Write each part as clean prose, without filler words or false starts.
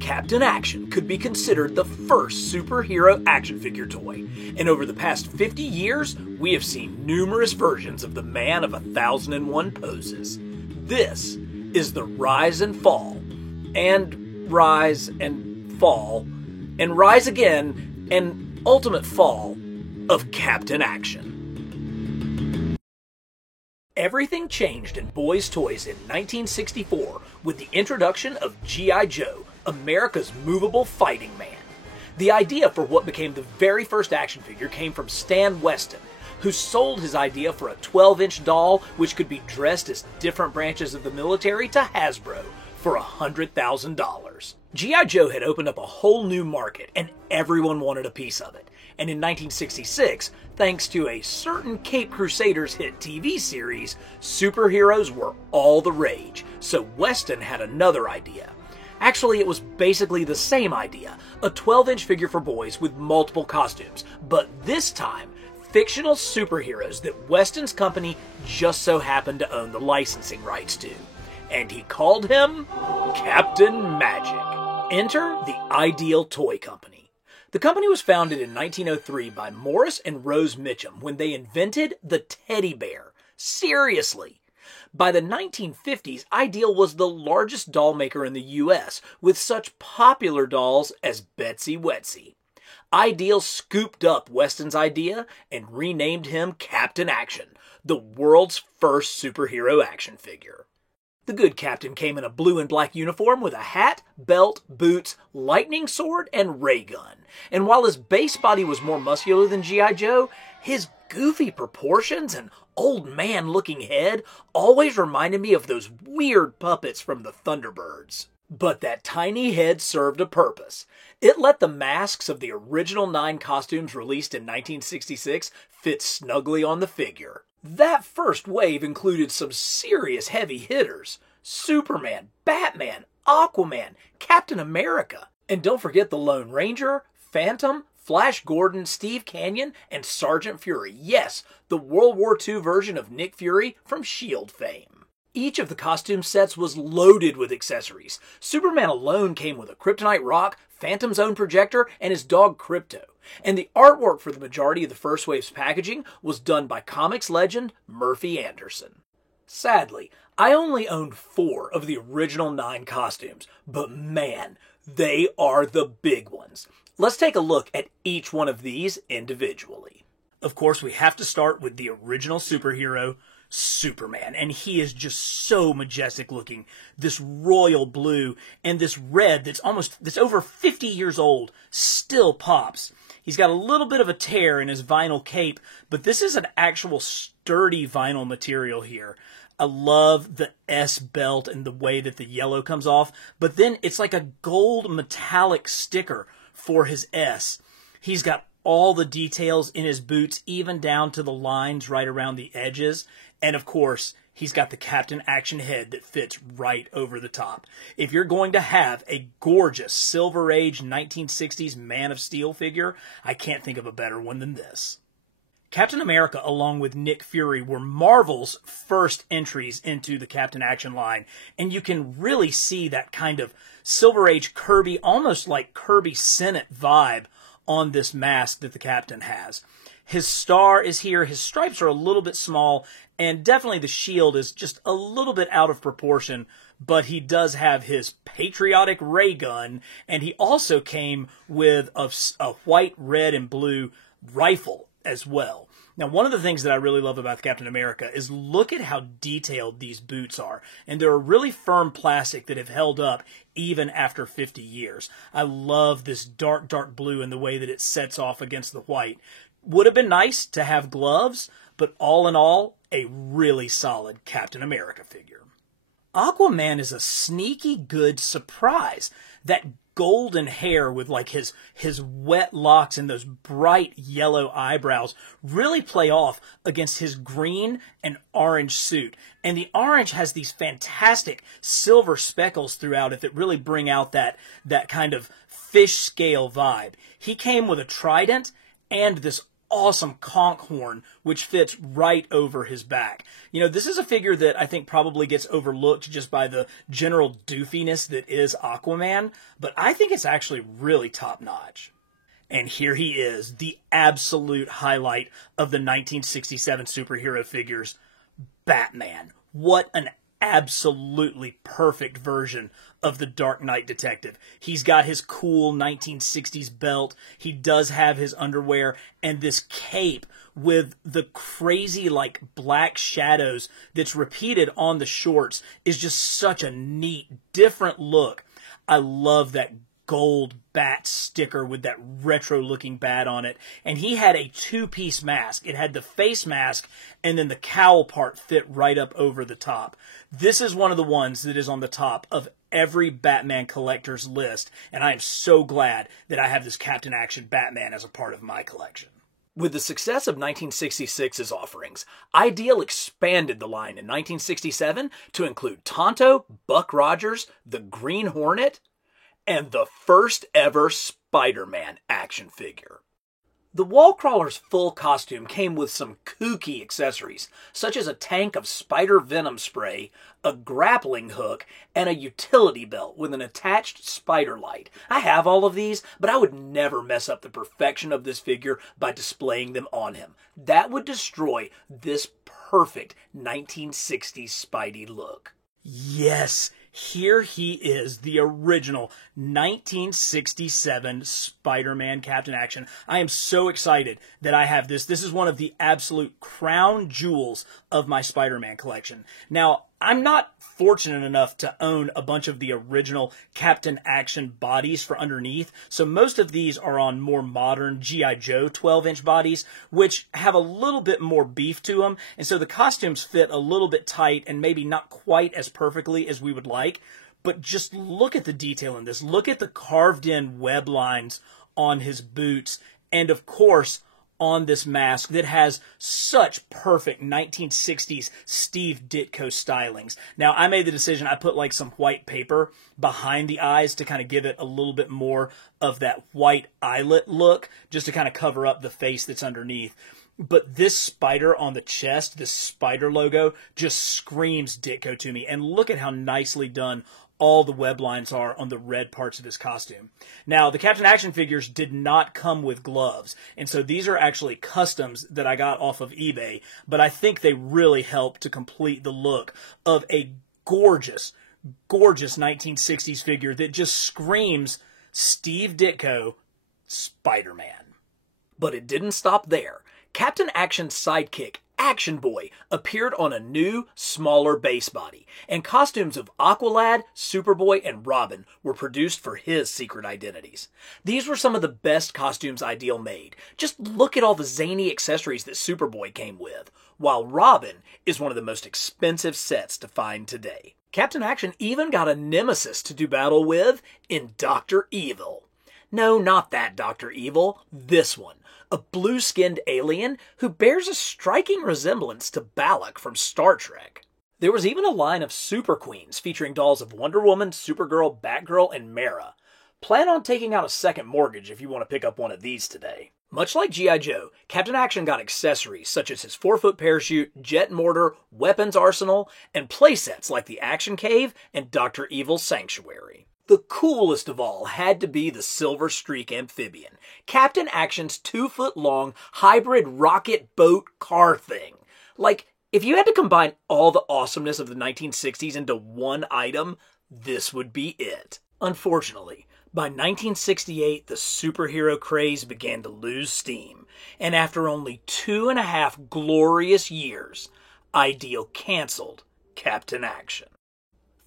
Captain Action could be considered the first superhero action figure toy, and over the past 50 years, we have seen numerous versions of the Man of 1,001 Poses. This is the rise and fall, and rise and fall, and rise again, and ultimate fall of Captain Action. Everything changed in boys' toys in 1964 with the introduction of G.I. Joe, America's movable fighting man. The idea for what became the very first action figure came from Stan Weston, who sold his idea for a 12-inch doll which could be dressed as different branches of the military to Hasbro for $100,000. G.I. Joe had opened up a whole new market and everyone wanted a piece of it. And in 1966, thanks to a certain Cape Crusaders hit TV series, superheroes were all the rage, so Weston had another idea. Actually, it was basically the same idea, a 12-inch figure for boys with multiple costumes, but this time, fictional superheroes that Weston's company just so happened to own the licensing rights to. And he called him Captain Magic. Enter the Ideal Toy Company. The company was founded in 1903 by Morris and Rose Mitchum when they invented the teddy bear. Seriously! By the 1950s, Ideal was the largest doll maker in the U.S., with such popular dolls as Betsy Wetsy. Ideal scooped up Weston's idea and renamed him Captain Action, the world's first superhero action figure. The good captain came in a blue and black uniform with a hat, belt, boots, lightning sword, and ray gun. And while his base body was more muscular than G.I. Joe, his goofy proportions and old man-looking head always reminded me of those weird puppets from the Thunderbirds. But that tiny head served a purpose. It let the masks of the original 9 costumes released in 1966 fit snugly on the figure. That first wave included some serious heavy hitters: Superman, Batman, Aquaman, Captain America. And don't forget the Lone Ranger, Phantom, Flash Gordon, Steve Canyon, and Sergeant Fury. Yes, the World War II version of Nick Fury from S.H.I.E.L.D. fame. Each of the costume sets was loaded with accessories. Superman alone came with a kryptonite rock, Phantom's own projector, and his dog Krypto. And the artwork for the majority of the first wave's packaging was done by comics legend Murphy Anderson. Sadly, I only own 4 of the original 9 costumes, but man, they are the big ones. Let's take a look at each one of these individually. Of course, we have to start with the original superhero, Superman, and he is just so majestic looking. This royal blue and this red that's over 50 years old still pops. He's got a little bit of a tear in his vinyl cape, but this is an actual sturdy vinyl material here. I love the S belt and the way that the yellow comes off, but then it's like a gold metallic sticker for his S. He's got all the details in his boots, even down to the lines right around the edges. And of course, he's got the Captain Action head that fits right over the top. If you're going to have a gorgeous Silver Age 1960s Man of Steel figure, I can't think of a better one than this. Captain America, along with Nick Fury, were Marvel's first entries into the Captain Action line, and you can really see that kind of Silver Age Kirby, almost like Kirby Senate vibe on this mask that the Captain has. His star is here, his stripes are a little bit small, and definitely the shield is just a little bit out of proportion, but he does have his patriotic ray gun, and he also came with a white, red, and blue rifle as well. Now, one of the things that I really love about Captain America is look at how detailed these boots are. And they're a really firm plastic that have held up even after 50 years. I love this dark, dark blue and the way that it sets off against the white. Would have been nice to have gloves, but all in all, a really solid Captain America figure. Aquaman is a sneaky good surprise. That golden hair with like his wet locks and those bright yellow eyebrows really play off against his green and orange suit. And the orange has these fantastic silver speckles throughout it that really bring out that kind of fish scale vibe. He came with a trident and this awesome conch horn, which fits right over his back. You know, this is a figure that I think probably gets overlooked just by the general doofiness that is Aquaman, but I think it's actually really top-notch. And here he is, the absolute highlight of the 1967 superhero figures, Batman. What an absolutely perfect version of the Dark Knight detective. He's got his cool 1960s belt, he does have his underwear, and this cape with the crazy like black shadows that's repeated on the shorts is just such a neat, different look. I love that gold bat sticker with that retro looking bat on it, and he had a two-piece mask. It had the face mask and then the cowl part fit right up over the top. This is one of the ones that is on the top of every Batman collector's list, and I am so glad that I have this Captain Action Batman as a part of my collection. With the success of 1966's offerings, Ideal expanded the line in 1967 to include Tonto, Buck Rogers, the Green Hornet, and the first ever Spider-Man action figure. The Wallcrawler's full costume came with some kooky accessories, such as a tank of spider venom spray, a grappling hook, and a utility belt with an attached spider light. I have all of these, but I would never mess up the perfection of this figure by displaying them on him. That would destroy this perfect 1960s Spidey look. Yes, here he is, the original 1967 Spider-Man Captain Action. I am so excited that I have this. This is one of the absolute crown jewels of my Spider-Man collection. Now, I'm not fortunate enough to own a bunch of the original Captain Action bodies for underneath, so most of these are on more modern G.I. Joe 12-inch bodies, which have a little bit more beef to them, and so the costumes fit a little bit tight and maybe not quite as perfectly as we would like. But just look at the detail in this. Look at the carved-in web lines on his boots, and of course, on this mask that has such perfect 1960s Steve Ditko stylings. Now, I made the decision, I put like some white paper behind the eyes to kind of give it a little bit more of that white eyelet look, just to kind of cover up the face that's underneath. But this spider on the chest, this spider logo, just screams Ditko to me. And look at how nicely done all the web lines are on the red parts of his costume. Now, the Captain Action figures did not come with gloves, and so these are actually customs that I got off of eBay, but I think they really help to complete the look of a gorgeous, gorgeous 1960s figure that just screams Steve Ditko, Spider-Man. But it didn't stop there. Captain Action's sidekick, Action Boy, appeared on a new, smaller base body, and costumes of Aqualad, Superboy, and Robin were produced for his secret identities. These were some of the best costumes Ideal made. Just look at all the zany accessories that Superboy came with, while Robin is one of the most expensive sets to find today. Captain Action even got a nemesis to do battle with in Dr. Evil. No, not that Dr. Evil, this one. A blue-skinned alien who bears a striking resemblance to Balak from Star Trek. There was even a line of Super Queens featuring dolls of Wonder Woman, Supergirl, Batgirl, and Mera. Plan on taking out a second mortgage if you want to pick up one of these today. Much like G.I. Joe, Captain Action got accessories such as his 4-foot parachute, jet mortar, weapons arsenal, and playsets like the Action Cave and Dr. Evil's Sanctuary. The coolest of all had to be the Silver Streak Amphibian, Captain Action's 2-foot-long hybrid rocket boat car thing. Like, if you had to combine all the awesomeness of the 1960s into one item, this would be it. Unfortunately, by 1968, the superhero craze began to lose steam, and after only 2.5 glorious years, Ideal canceled Captain Action.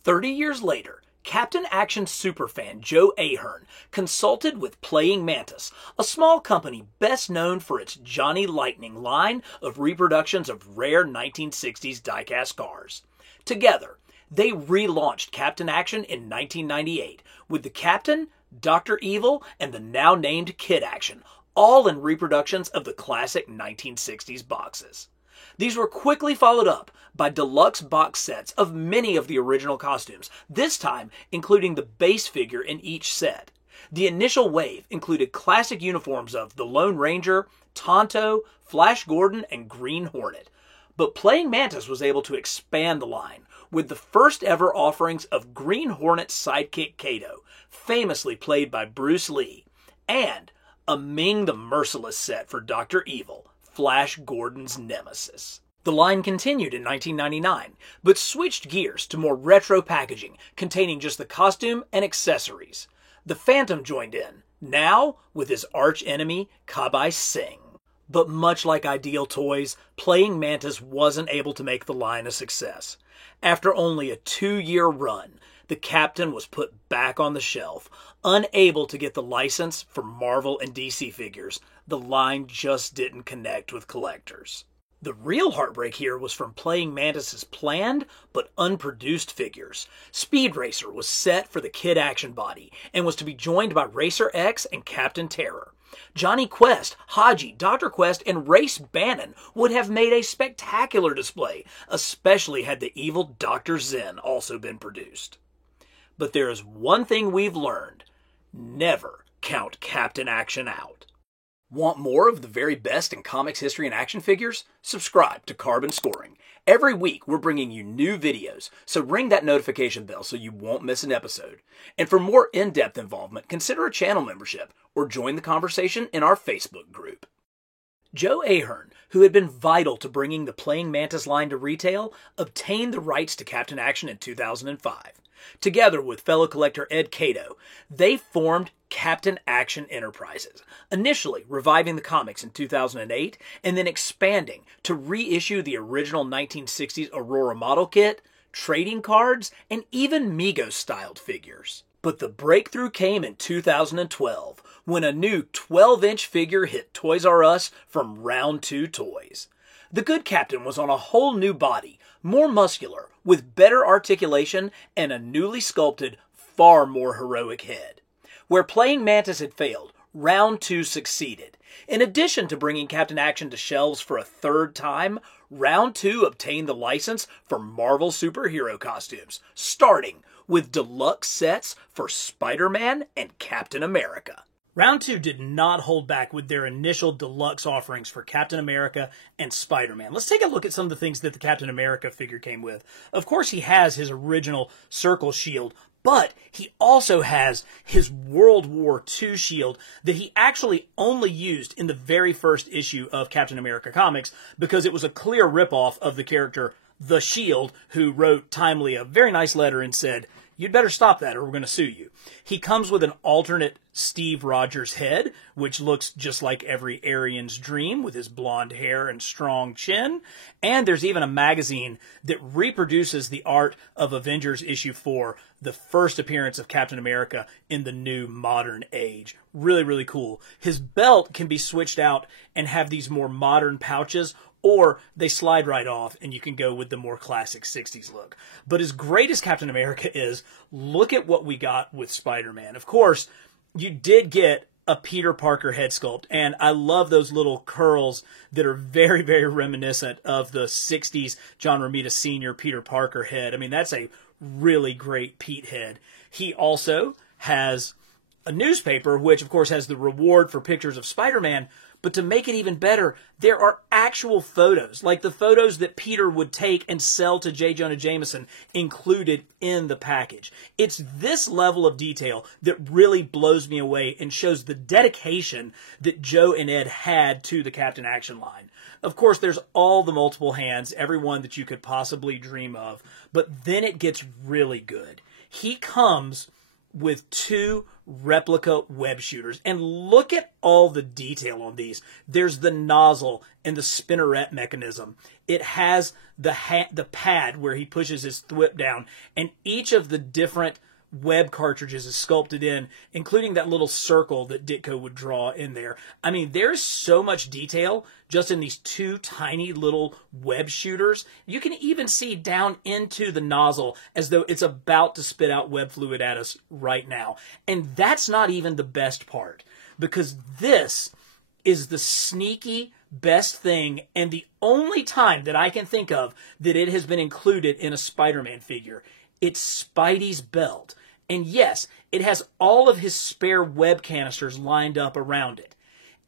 30 years later, Captain Action superfan Joe Ahern consulted with Playing Mantis, a small company best known for its Johnny Lightning line of reproductions of rare 1960s diecast cars. Together, they relaunched Captain Action in 1998 with the Captain, Dr. Evil, and the now-named Kid Action, all in reproductions of the classic 1960s boxes. These were quickly followed up by deluxe box sets of many of the original costumes, this time including the base figure in each set. The initial wave included classic uniforms of the Lone Ranger, Tonto, Flash Gordon, and Green Hornet. But Playing Mantis was able to expand the line with the first ever offerings of Green Hornet's sidekick Kato, famously played by Bruce Lee, and a Ming the Merciless set for Dr. Evil, Flash Gordon's nemesis. The line continued in 1999, but switched gears to more retro packaging containing just the costume and accessories. The Phantom joined in, now with his arch-enemy Kabai Singh. But much like Ideal Toys, Playing Mantis wasn't able to make the line a success. After only a 2-year run, the Captain was put back on the shelf, unable to get the license for Marvel and DC figures. The line just didn't connect with collectors. The real heartbreak here was from Playing Mantis's planned but unproduced figures. Speed Racer was set for the Kid Action body and was to be joined by Racer X and Captain Terror. Johnny Quest, Haji, Dr. Quest, and Race Bannon would have made a spectacular display, especially had the evil Dr. Zen also been produced. But there is one thing we've learned: never count Captain Action out. Want more of the very best in comics history and action figures? Subscribe to Carbon Scoring. Every week we're bringing you new videos, so ring that notification bell so you won't miss an episode. And for more in-depth involvement, consider a channel membership or join the conversation in our Facebook group. Joe Ahern, who had been vital to bringing the Playing Mantis line to retail, obtained the rights to Captain Action in 2005. Together with fellow collector Ed Cato, they formed Captain Action Enterprises, initially reviving the comics in 2008 and then expanding to reissue the original 1960s Aurora model kit, trading cards, and even Migos-styled figures. But the breakthrough came in 2012 when a new 12-inch figure hit Toys R Us from Round 2 Toys. The Good Captain was on a whole new body, more muscular, with better articulation and a newly sculpted, far more heroic head. Where Playing Mantis had failed, Round 2 succeeded. In addition to bringing Captain Action to shelves for a third time, Round 2 obtained the license for Marvel superhero costumes, starting with deluxe sets for Spider-Man and Captain America. Round 2 did not hold back with their initial deluxe offerings for Captain America and Spider-Man. Let's take a look at some of the things that the Captain America figure came with. Of course, he has his original circle shield, but he also has his World War II shield that he actually only used in the very first issue of Captain America Comics because it was a clear ripoff of the character The Shield, who wrote Timely a very nice letter and said, "You'd better stop that or we're going to sue you." He comes with an alternate Steve Rogers head, which looks just like every Aryan's dream with his blonde hair and strong chin. And there's even a magazine that reproduces the art of Avengers issue 4, the first appearance of Captain America in the new modern age. Really, really cool. His belt can be switched out and have these more modern pouches, or they slide right off and you can go with the more classic 60s look. But as great as Captain America is, look at what we got with Spider-Man. Of course, you did get a Peter Parker head sculpt, and I love those little curls that are very, very reminiscent of the 60s John Romita Sr. Peter Parker head. I mean, that's a really great Pete head. He also has a newspaper, which of course has the reward for pictures of Spider-Man. But to make it even better, there are actual photos, like the photos that Peter would take and sell to J. Jonah Jameson, included in the package. It's this level of detail that really blows me away and shows the dedication that Joe and Ed had to the Captain Action line. Of course, there's all the multiple hands, every one that you could possibly dream of, but then it gets really good. He comes with 2 replica web shooters. And look at all the detail on these. There's the nozzle and the spinneret mechanism. It has the pad where he pushes his thwip down. And each of the different web cartridges is sculpted in, including that little circle that Ditko would draw in there. I mean, there's so much detail just in these 2 tiny little web shooters. You can even see down into the nozzle as though it's about to spit out web fluid at us right now. And that's not even the best part, because this is the sneaky best thing and the only time that I can think of that it has been included in a Spider-Man figure. It's Spidey's belt. And yes, it has all of his spare web canisters lined up around it.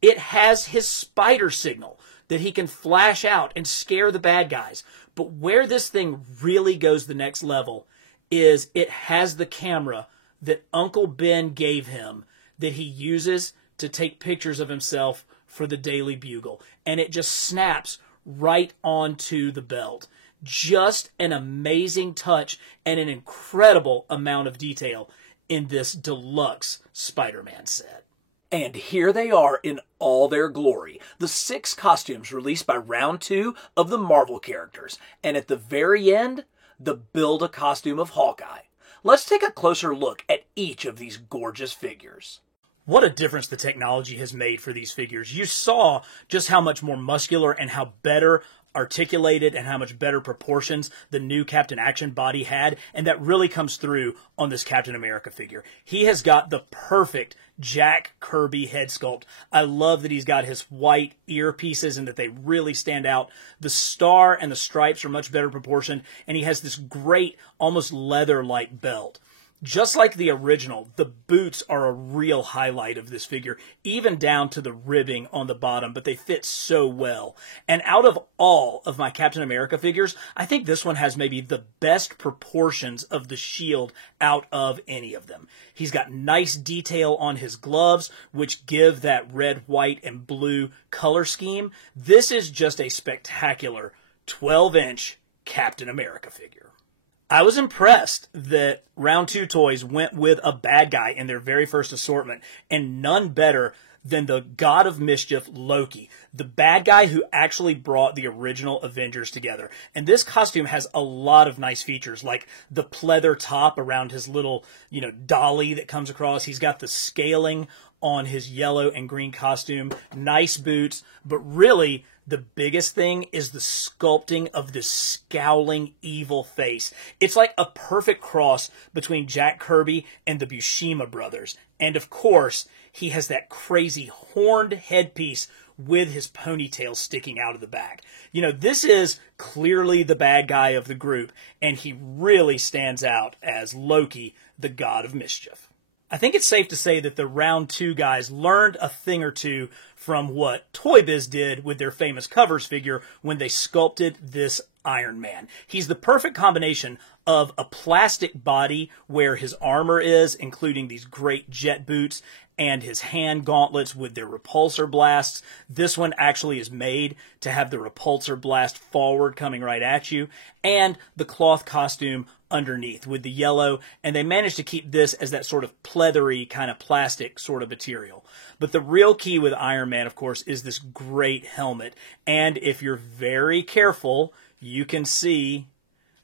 It has his spider signal that he can flash out and scare the bad guys. But where this thing really goes the next level is it has the camera that Uncle Ben gave him that he uses to take pictures of himself for the Daily Bugle. And it just snaps right onto the belt. Just an amazing touch and an incredible amount of detail in this deluxe Spider-Man set. And here they are in all their glory, the 6 costumes released by round 2 of the Marvel characters, and at the very end, the Build-A-Costume of Hawkeye. Let's take a closer look at each of these gorgeous figures. What a difference the technology has made for these figures. You saw just how much more muscular and how better articulated and how much better proportions the new Captain Action body had, and that really comes through on this Captain America figure. He has got the perfect Jack Kirby head sculpt. I love that he's got his white earpieces and that they really stand out. The star and the stripes are much better proportioned, and he has this great, almost leather-like belt. Just like the original, the boots are a real highlight of this figure, even down to the ribbing on the bottom, but they fit so well. And out of all of my Captain America figures, I think this one has maybe the best proportions of the shield out of any of them. He's got nice detail on his gloves, which give that red, white, and blue color scheme. This is just a spectacular 12-inch Captain America figure. I was impressed that Round 2 Toys went with a bad guy in their very first assortment, and none better than the God of Mischief, Loki, the bad guy who actually brought the original Avengers together. And this costume has a lot of nice features, like the pleather top around his little, dolly that comes across. He's got the scaling on his yellow and green costume, nice boots, but really the biggest thing is the sculpting of this scowling, evil face. It's like a perfect cross between Jack Kirby and the Buscema brothers. And of course, he has that crazy horned headpiece with his ponytail sticking out of the back. This is clearly the bad guy of the group, and he really stands out as Loki, the God of Mischief. I think it's safe to say that the Round 2 guys learned a thing or two from what Toy Biz did with their famous Covers figure when they sculpted this Iron Man. He's the perfect combination of a plastic body where his armor is, including these great jet boots, and his hand gauntlets with their repulsor blasts. This one actually is made to have the repulsor blast forward coming right at you, and the cloth costume underneath with the yellow, and they managed to keep this as that sort of pleathery kind of plastic sort of material. But the real key with Iron Man, of course, is this great helmet, and if you're very careful, you can see...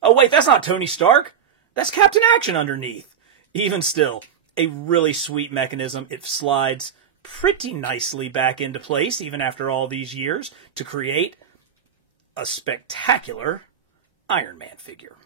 Oh wait, that's not Tony Stark! That's Captain Action underneath! Even still, a really sweet mechanism. It slides pretty nicely back into place, even after all these years, to create a spectacular Iron Man figure.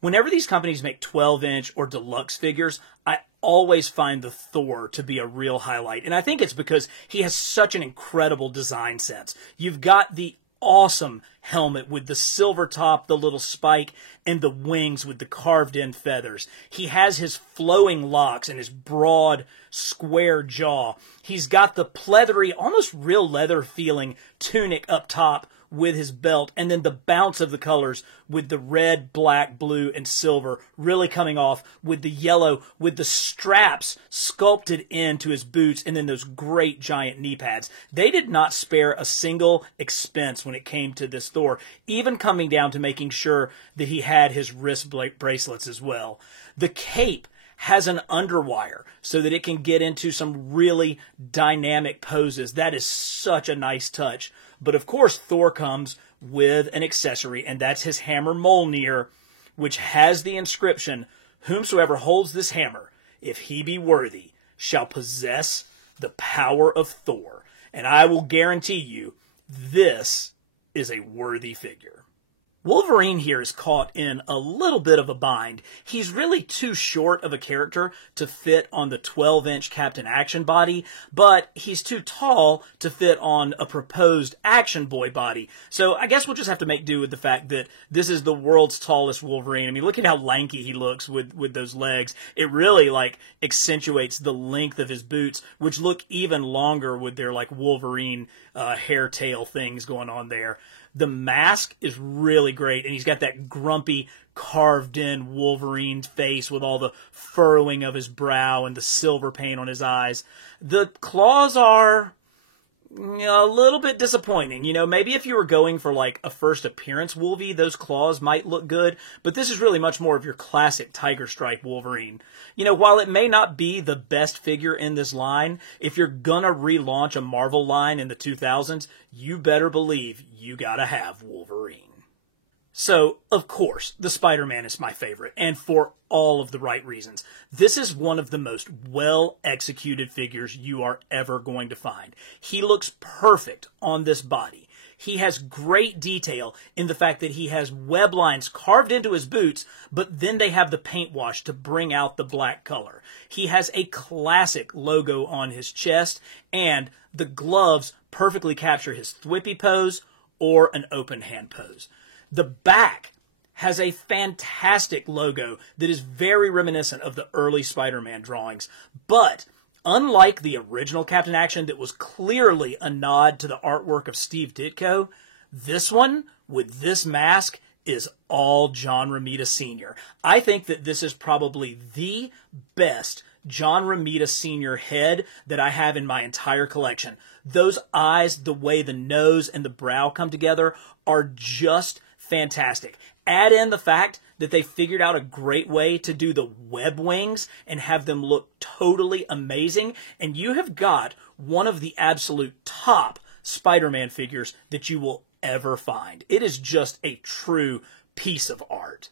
Whenever these companies make 12-inch or deluxe figures, I always find the Thor to be a real highlight. And I think it's because he has such an incredible design sense. You've got the awesome helmet with the silver top, the little spike, and the wings with the carved-in feathers. He has his flowing locks and his broad, square jaw. He's got the pleathery, almost real leather-feeling tunic up top with his belt, and then the bounce of the colors with the red, black, blue, and silver really coming off with the yellow, with the straps sculpted into his boots, and then those great giant knee pads. They did not spare a single expense when it came to this Thor, even coming down to making sure that he had his wrist bracelets as well. The cape has an underwire so that it can get into some really dynamic poses. That is such a nice touch. But of course, Thor comes with an accessory, and that's his hammer Mjolnir, which has the inscription, "Whomsoever holds this hammer, if he be worthy, shall possess the power of Thor." And I will guarantee you, this is a worthy figure. Wolverine here is caught in a little bit of a bind. He's really too short of a character to fit on the 12-inch Captain Action body, but he's too tall to fit on a proposed Action Boy body. So I guess we'll just have to make do with the fact that this is the world's tallest Wolverine. I mean, look at how lanky he looks with those legs. It really, accentuates the length of his boots, which look even longer with their, Wolverine hair tail things going on there. The mask is really great, and he's got that grumpy, carved-in Wolverine face with all the furrowing of his brow and the silver paint on his eyes. The claws are a little bit disappointing. Maybe if you were going for a first appearance Wolvie, those claws might look good, but this is really much more of your classic Tiger Stripe Wolverine. While it may not be the best figure in this line, if you're gonna relaunch a Marvel line in the 2000s, you better believe you gotta have Wolverine. So, of course, the Spider-Man is my favorite, and for all of the right reasons. This is one of the most well-executed figures you are ever going to find. He looks perfect on this body. He has great detail in the fact that he has web lines carved into his boots, but then they have the paint wash to bring out the black color. He has a classic logo on his chest, and the gloves perfectly capture his thwippy pose or an open hand pose. The back has a fantastic logo that is very reminiscent of the early Spider-Man drawings. But unlike the original Captain Action that was clearly a nod to the artwork of Steve Ditko, this one, with this mask, is all John Romita Sr. I think that this is probably the best John Romita Sr. head that I have in my entire collection. Those eyes, the way the nose and the brow come together, are just fantastic. Add in the fact that they figured out a great way to do the web wings and have them look totally amazing, and you have got one of the absolute top Spider-Man figures that you will ever find. It is just a true piece of art.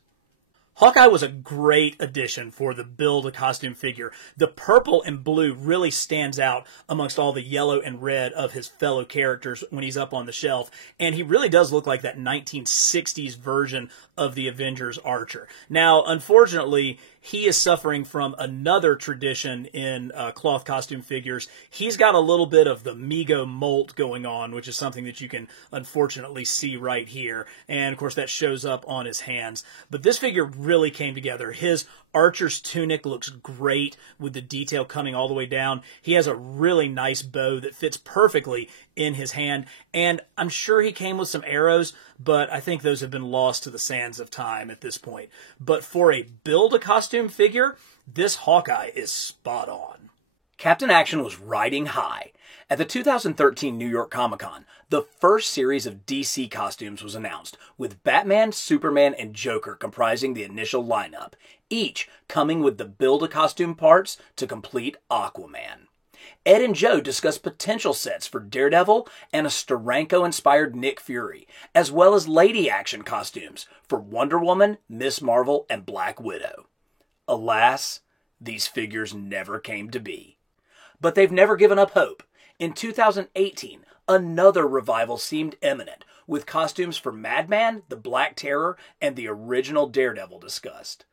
Hawkeye was a great addition for the Build-A-Costume figure. The purple and blue really stands out amongst all the yellow and red of his fellow characters when he's up on the shelf, and he really does look like that 1960s version of the Avengers Archer. Now, unfortunately, he is suffering from another tradition in cloth costume figures. He's got a little bit of the Mego molt going on, which is something that you can unfortunately see right here. And, of course, that shows up on his hands. But this figure really came together. His Archer's tunic looks great with the detail coming all the way down. He has a really nice bow that fits perfectly in his hand, and I'm sure he came with some arrows, but I think those have been lost to the sands of time at this point. But for a Build-A-Costume figure, this Hawkeye is spot on. Captain Action was riding high. At the 2013 New York Comic-Con, the first series of DC costumes was announced, with Batman, Superman, and Joker comprising the initial lineup, each coming with the Build-A-Costume parts to complete Aquaman. Ed and Joe discussed potential sets for Daredevil and a Steranko-inspired Nick Fury, as well as Lady Action costumes for Wonder Woman, Miss Marvel, and Black Widow. Alas, these figures never came to be. But they've never given up hope. In 2018, another revival seemed imminent, with costumes for Madman, the Black Terror, and the original Daredevil discussed.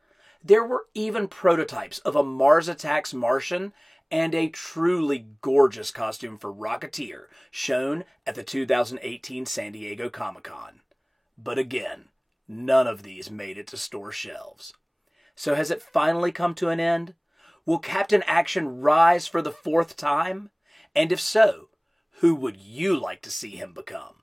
There were even prototypes of a Mars Attacks Martian and a truly gorgeous costume for Rocketeer shown at the 2018 San Diego Comic-Con. But again, none of these made it to store shelves. So has it finally come to an end? Will Captain Action rise for the fourth time? And if so, who would you like to see him become?